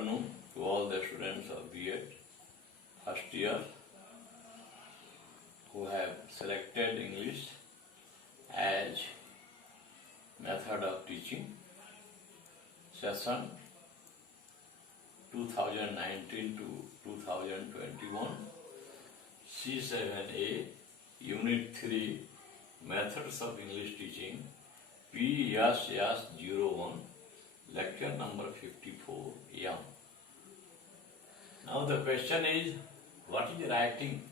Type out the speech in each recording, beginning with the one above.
afternoon to all the students of B.Ed first year who have selected English as method of teaching. Session 2019 to 2021 C7A Unit 3 Methods of English Teaching PYS01 Lecture number 54 Young. Now the question is, what is writing?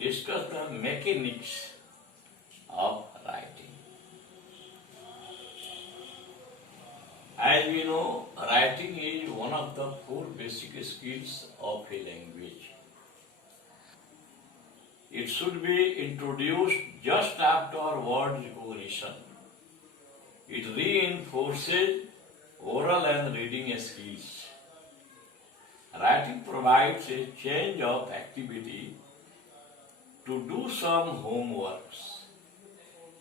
Discuss the mechanics of writing. As we know, writing is one of the four basic skills of a language. It should be introduced just after word recognition. It reinforces oral and reading skills. Writing provides a change of activity to do some homeworks.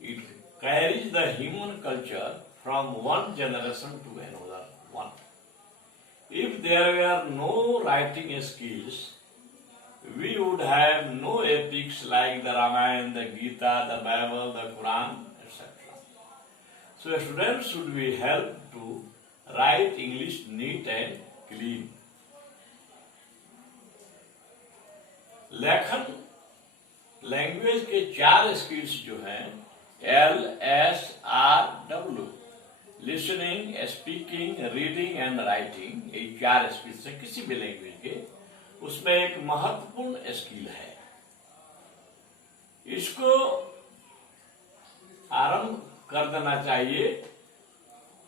It carries the human culture from one generation to another one. If there were no writing skills, we would have no epics like the Ramayana, the Gita, the Bible, the Quran, etc. So students should be helped to write English neat and clean. लेखन language के 4 skills जो हैं LSRW listening, speaking, reading and writing, ये 4 skills है किसी भी language के, उसमें एक महत्वपूर्ण स्किल है। इसको आरंभ कर देना चाहिए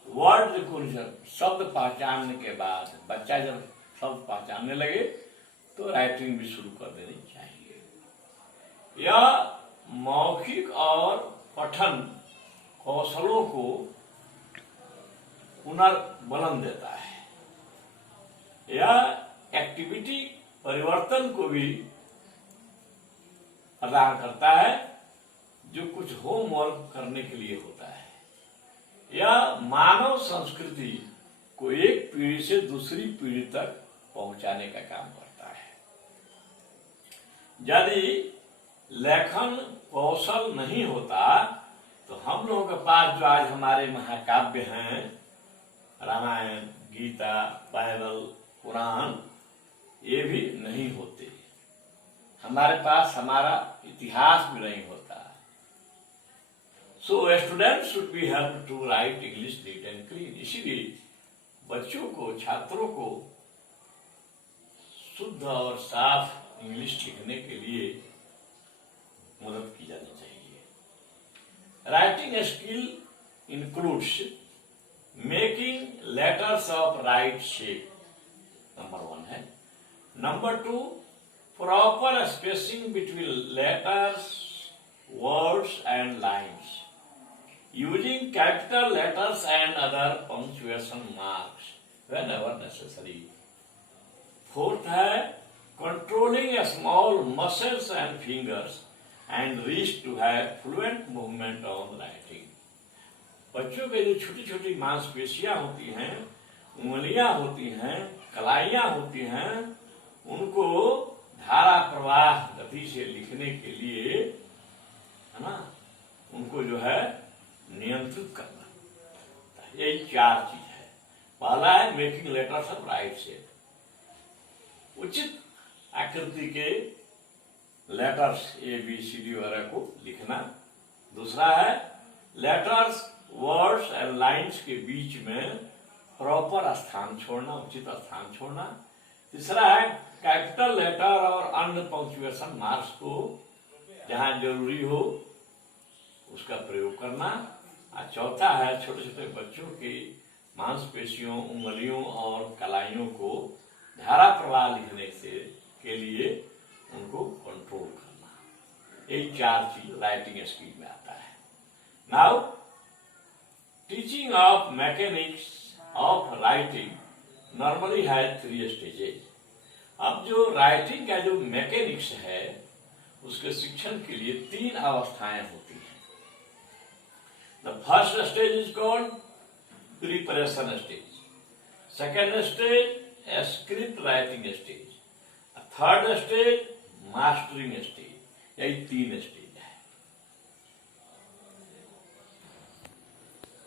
वर्ड रिकॉग्निशन, शब्द पहचानने के बाद। बच्चा जब शब्द पहचानने लगे तो राइटिंग भी शुरू कर देनी चाहिए। यह मौखिक और पठन कौशलों को पुनर्बलन देता है। यह एक्टिविटी परिवर्तन को भी प्रदान करता है जो कुछ होमवर्क करने के लिए होता है। यह मानव संस्कृति को एक पीढ़ी से दूसरी पीढ़ी तक पहुंचाने का काम करता है। यदि लेखन कौशल नहीं होता तो हम लोगों के पास जो आज हमारे महाकाव्य हैं, रामायण, गीता, बाइबल, कुरान, ये भी नहीं होते। हमारे पास हमारा इतिहास भी नहीं होता। So a student should be helped to write English neat and clean. इसीलिए बच्चों को, छात्रों को शुद्ध और साफ इंग्लिश लिखने के लिए मदद की जानी चाहिए। Writing skill includes making letters of right shape, number 1 है। Number 2, proper spacing between letters, words and lines, using capital letters and other punctuation marks whenever necessary. 4th है controlling small muscles and fingers and wrist to have fluent movement on writing. बच्चों के जो छोटी छोटी मांसपेशियां होती हैं, उंगलियां होती हैं, कलाइयां होती हैं, उनको धारा प्रवाह गति से लिखने के लिए, है ना, उनको जो है नियंत्रित करना। ये 4 चीज है। पहला है making letters of right shape, उचित आकृति के लेटर्स ABCD वगैरह को लिखना। दूसरा है लेटर्स, वर्ड्स एंड लाइन्स के बीच में प्रॉपर स्थान छोड़ना, उचित स्थान छोड़ना। तीसरा है कैपिटल लेटर और अन्य पंक्चुएशन मार्क्स को जहां जरूरी हो उसका प्रयोग करना। और चौथा है छोटे छोटे बच्चों की मांसपेशियों, उंगलियों और कलाइयों को धारा प्रवाह लिखने से के लिए उनको कंट्रोल करना। ये 4 चीज राइटिंग स्किल में आता है। Now teaching of mechanics of writing normally has 3 stages. अब जो राइटिंग का जो मैकेनिक्स है उसके शिक्षण के लिए 3 अवस्थाएं होती हैं। The first stage is called preparation stage. Second stage script writing stage, third stage mastering stage. यही 3 स्टेज है।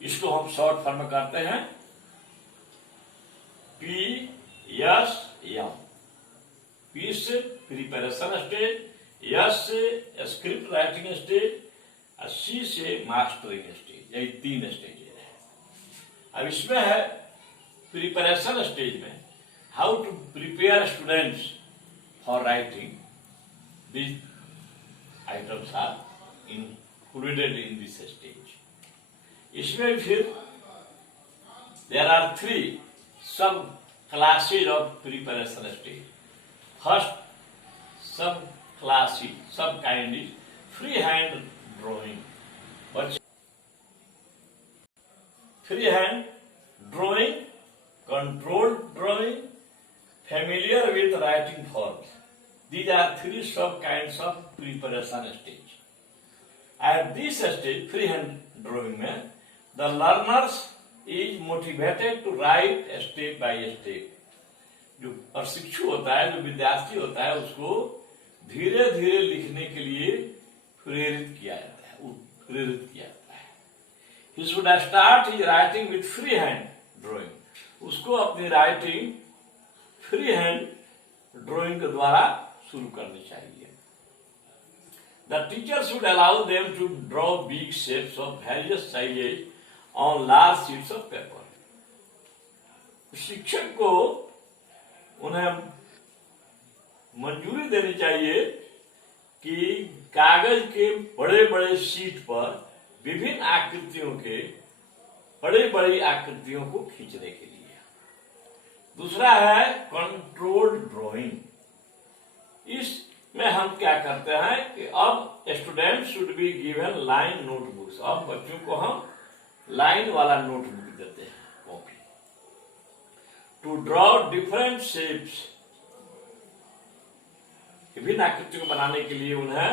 इसको हम शॉर्ट फॉर्म में करते हैं PSM। P से प्रिपरेशन स्टेज, S से स्क्रिप्ट राइटिंग स्टेज, C से मास्टरिंग स्टेज। यही 3 स्टेज है। अब इसमें है प्रिपरेशन स्टेज में how to prepare students for writing. These items are included in this stage. इसमें फिर there are 3 sub classes of preparation stage. First sub kind is freehand drawing. But freehand drawing, controlled drawing, familiar with writing forms. These are 3 sub kinds of preparation stage. At this stage, freehand drawing में, the learners is motivated to write step by step. जो प्रशिक्षु होता है, जो विद्यार्थी होता है, उसको धीरे धीरे लिखने के लिए प्रेरित किया जाता है। He should start his writing with freehand drawing. उसको अपनी राइटिंग फ्रीहैंड ड्राइंग के द्वारा शुरू करनी चाहिए। The teacher should allow them to draw big shapes of various sizes on large sheets of paper. शिक्षक को उन्हें मंजूरी देनी चाहिए कि कागज के बड़े बड़े शीट पर विभिन्न आकृतियों के बड़ी आकृतियों को खींचने के लिए। दूसरा है कंट्रोल्ड ड्राइंग। इसमें हम क्या करते हैं कि अब student should be given line notebooks. अब बच्चों को हम लाइन वाला नोटबुक देते हैं, copy. To draw different shapes, विभिन्न आकृतियों को बनाने के लिए उन्हें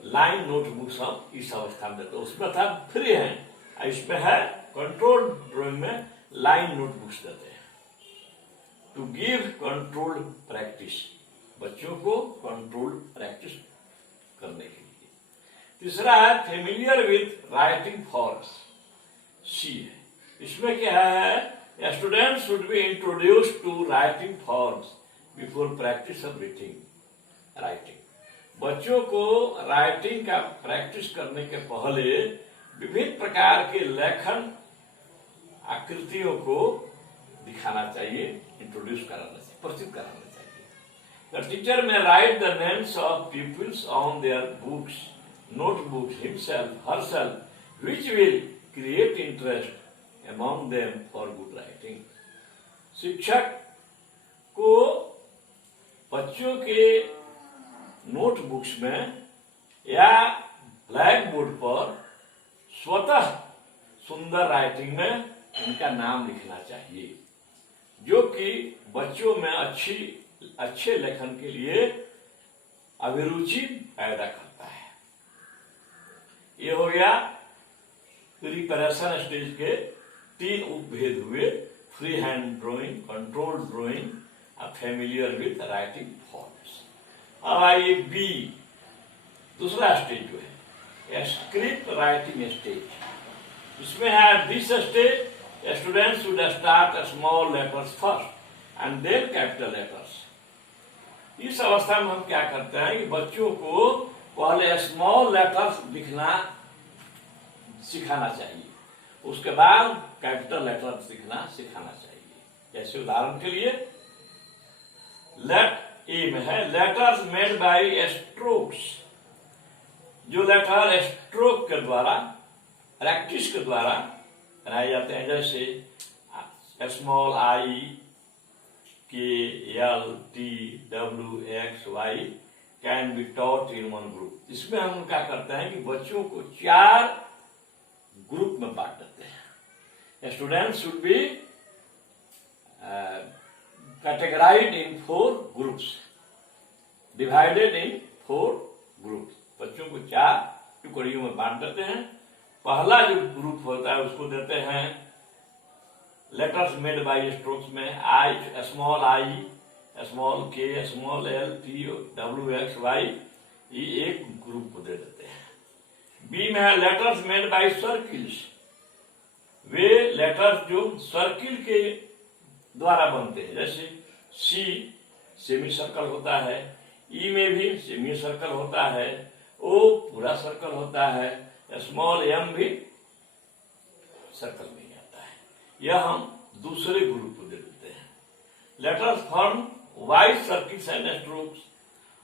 लाइन नोटबुक्स हम इस अवस्था में देते हैं। उसमें था फ्री हैंड, इसमें है कंट्रोल ड्राइंग में लाइन नोटबुक्स देते हैं। टू गिव कंट्रोल्ड प्रैक्टिस, बच्चों को कंट्रोल प्रैक्टिस करने के लिए। तीसरा है familiar with writing forms, C है। इसमें क्या है, student should be introduce to writing forms before practice of writing. बच्चों को राइटिंग का प्रैक्टिस करने के पहले विभिन्न प्रकार के लेखन आकृतियों को दिखाना चाहिए, इंट्रोड्यूस कराना चाहिए, परिचित कराना चाहिए। The teacher may write the names of pupils on their books, notebooks, himself, herself, which will create interest among them for good writing. शिक्षक को बच्चों के नोटबुक्स में या ब्लैक बोर्ड पर स्वतः सुंदर राइटिंग में उनका नाम लिखना चाहिए, जो कि बच्चों में अच्छे लेखन के लिए अभिरुचि पैदा करता है। ये हो गया प्रिपरेशन स्टेज के 3 उपभेद हुए, free hand drawing, control drawing, familiar with writing forms. अब आइए बी, दूसरा स्टेज जो है स्क्रिप्ट राइटिंग स्टेज। इसमें है this stage students should start small letters first and then capital letters. इस अवस्था में हम क्या करते हैं कि बच्चों को पहले स्मॉल लेटर्स लिखना सिखाना चाहिए, उसके बाद कैपिटल लेटर्स लिखना सिखाना चाहिए। जैसे उदाहरण के लिए लेट ए में है लेटर्स मेड बाय स्ट्रोक्स, जो लेटर स्ट्रोक के द्वारा, प्रैक्टिस के द्वारा बनाए जाते हैं। जैसे small I, K, L, T, W, X, Y can be taught in one group. इसमें हम क्या करते हैं कि बच्चों को 4 ग्रुप में बांट देते हैं। Student should B categorised in 4 groups, divided in 4 groups. बच्चों को 4 टुकड़ियों में बांट देते हैं। पहला जो ग्रुप होता है उसको देते हैं लेटर्स मेड बाय स्ट्रोक्स में I, small K, small L, T, W, X, Y, ये एक ग्रुप को दे देते हैं। बी में है letters made by circles, way letters जो सर्किल के द्वारा बनते हैं, जैसे सी सेमी सर्कल होता है, ई में भी सेमी सर्कल होता है, ओ पूरा सर्कल होता है, स्मॉल एम भी सर्कल में ही आता है। यह हम दूसरे ग्रुप को दे देते हैं। Letters form wide circles and strokes.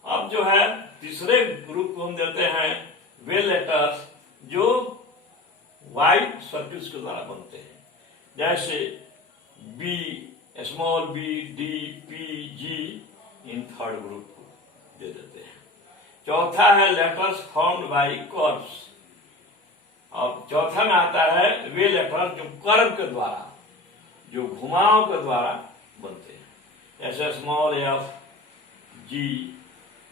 अब जो है तीसरे ग्रुप को हम देते हैं वे लेटर्स जो वाइड सर्किल्स के द्वारा बनते हैं, जैसे B, small B, D, P, G, in third group को दे देते हैं। चौथा है लेटर्स फॉर्म्ड बाय कर्व्स। अब चौथा में आता है वे लेटर्स जो कर्व के द्वारा, जो घुमाव के द्वारा बनते हैं, जैसे small F, G,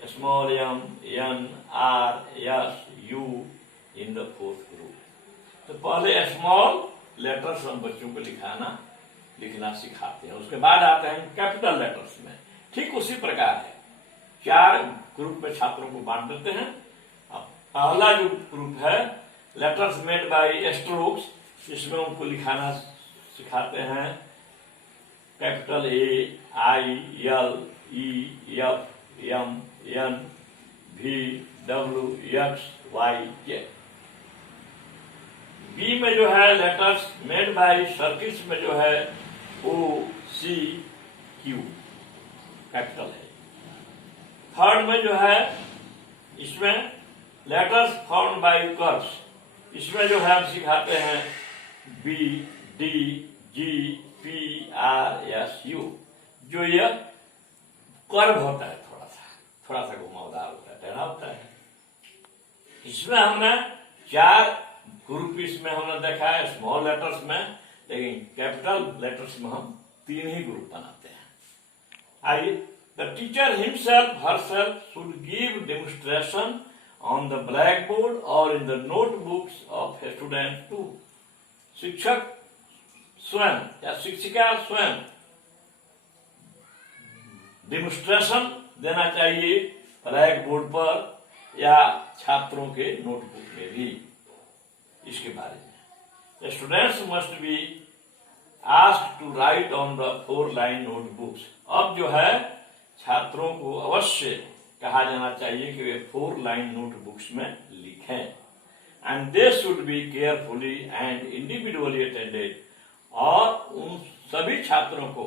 small M, N, R, S, U in the fourth group. तो पहले स्मॉल लेटर्स हम बच्चों को लिखना सिखाते हैं, उसके बाद आते हैं कैपिटल लेटर्स में। ठीक उसी प्रकार है, 4 ग्रुप में छात्रों को बांट देते हैं। अब पहला जो ग्रुप है लेटर्स मेड बाय स्ट्रोक्स, इसमें उनको लिखाना सिखाते हैं capital A, I, L, E, F, M, N, भी, W, X, Y, Z. B में जो है लेटर्स मेड बाय सर्किल्स में जो है ओ, सी, क्यू कैपिटल है। थर्ड में जो है इसमें लेटर्स फॉर्म्ड बाय कर्व्स, इसमें जो है हम सिखाते हैं B, D, G, P, R, S, U, जो यह कर्व होता है, थोड़ा सा घुमावदार होता है, टेढ़ा होता है। इसमें हमने 4 ग्रुप इसमें हमने देखा है स्मॉल लेटर्स में, लेकिन कैपिटल लेटर्स में हम 3 ही ग्रुप बनाते हैं। आइए, the teacher himself herself should give demonstration on the black board और in the notebooks of student to. शिक्षक स्वयं या शिक्षिका स्वयं डेमोन्स्ट्रेशन देना चाहिए ब्लैक बोर्ड पर या छात्रों के नोटबुक में भी इसके बारे में। The students must be asked to write on the 4-line notebooks। अब जो है छात्रों को अवश्य कहा जाना चाहिए कि वे 4-line नोटबुक्स में लिखें। And they should be carefully and individually attended। और उन सभी छात्रों को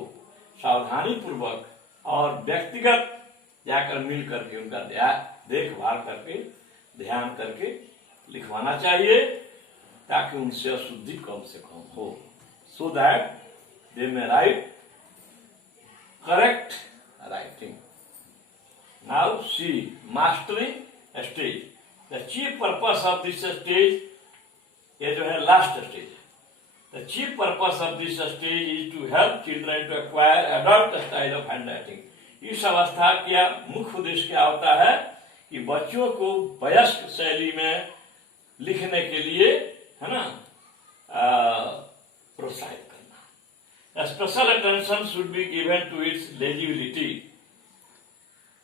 सावधानी पूर्वक और व्यक्तिगत जाकर मिल करके उनका देखभाल करके ध्यान करके लिखवाना चाहिए, ताकि उनसे अशुद्धि कम से कम हो, so that they may write correct writing. Now C mastering stage. The chief purpose of this stage, ये जो है लास्ट स्टेज है। The chief purpose of this stage is to help children to acquire adult style of handwriting. इस अवस्था का मुख्य उद्देश्य क्या होता है कि बच्चों को वयस्क शैली में लिखने के लिए, है ना, प्रोत्साहित करना। Special attention should be given to its legibility.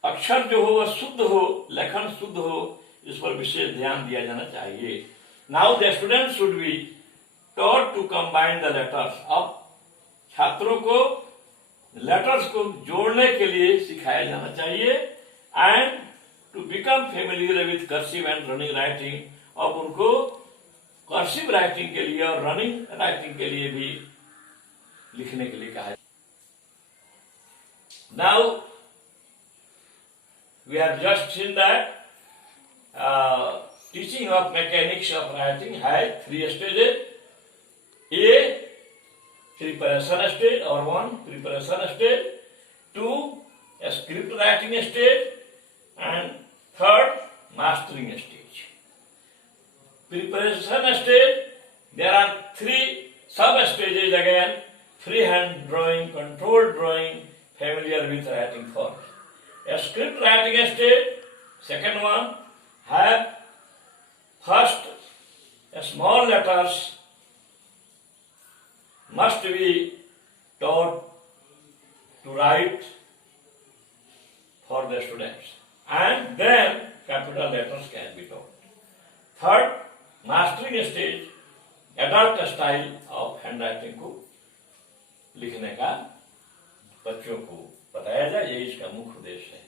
अक्षर जो हो वह शुद्ध हो, लेखन शुद्ध हो, इस पर विशेष ध्यान दिया जाना चाहिए। Now the student should be taught to combine the letters. अब छात्रों को लेटर्स को जोड़ने के लिए सिखाया जाना चाहिए। And to become familiar with cursive and running writing. अब उनको कर्सिव राइटिंग के लिए और रनिंग राइटिंग के लिए भी लिखने के लिए कहा है। Now we have just seen that teaching of mechanics of writing है 3 स्टेजेस। ए प्रिपरेशन स्टेज और 1 preparation stage, 2 script writing stage and 3rd mastering stage. Preparation stage, there are 3 sub stages again: freehand drawing, controlled drawing, familiar with writing forms. A script writing stage, second one, have first small letters must be taught to write for the students, and then capital letters can be taught. Third, mastering stage, adult style of handwriting को लिखने का बच्चों को बताया जाए, यही इसका मुख्य उद्देश्य है।